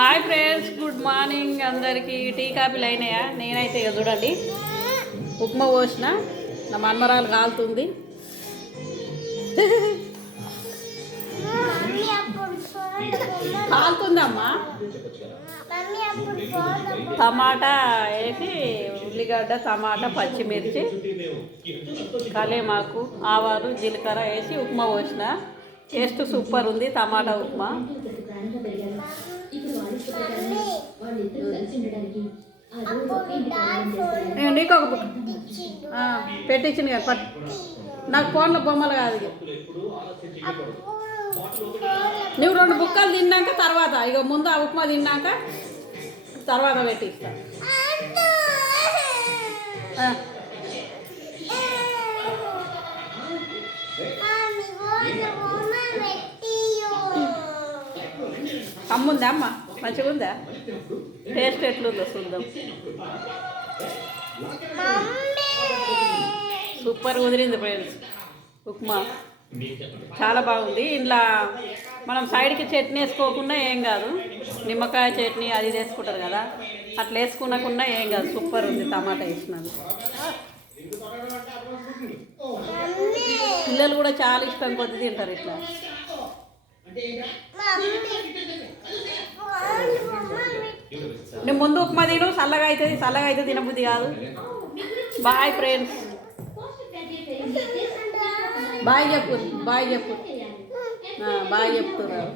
Hi friends, good morning అందరికీ. Tea కాఫీలు అయినాయా? నేనైతే ఇక చూడండి ఉప్మా పోసిన, నా మన్మరాలు కాలుతుంది. కాలుతుందమ్మా. టమాటా వేసి ఉల్లిగడ్డ, టమాటా, పచ్చిమిర్చి, కలేమాకు, ఆవాలు, జీలకర్ర వేసి ఉప్మా పోసిన. టేస్ట్ సూపర్ ఉంది టమాటా ఉప్మా. నీకు ఒక బుక్ పెట్టించింది కదా, నాకు ఫోన్లో బొమ్మలు కాదు. నువ్వు 2 బుక్కలు తిన్నాక తర్వాత, ఇక ముందు ఆ ఉప్మా తిన్నాక తర్వాత పెట్టిస్తా. అమ్ముందా అమ్మ? మంచిగా ఉందా? టేస్ట్ ఎట్లుందో చూద్దాం. సూపర్ కుదిరింది ఫ్రెండ్స్ ఉప్మా, చాలా బాగుంది. ఇంట్లో మనం సైడ్కి చట్నీ వేసుకోకుండా ఏం కాదు, నిమ్మకాయ చట్నీ అది వేసుకుంటారు కదా, అట్లా వేసుకునకుండా ఏం కాదు. సూపర్ ఉంది టమాటా వేసినాను. పిల్లలు కూడా చాలా ఇష్టం కొద్ది తింటారు ఇట్లా. నేను ముందు ఉప్మా తిను, చల్లగా అయితే తినబుద్ధి కాదు. బాయ్ ఫ్రెండ్స్, బాయ్ చెప్పు, బాయ్ చెప్పు, బాయ్ చెప్తున్నారు.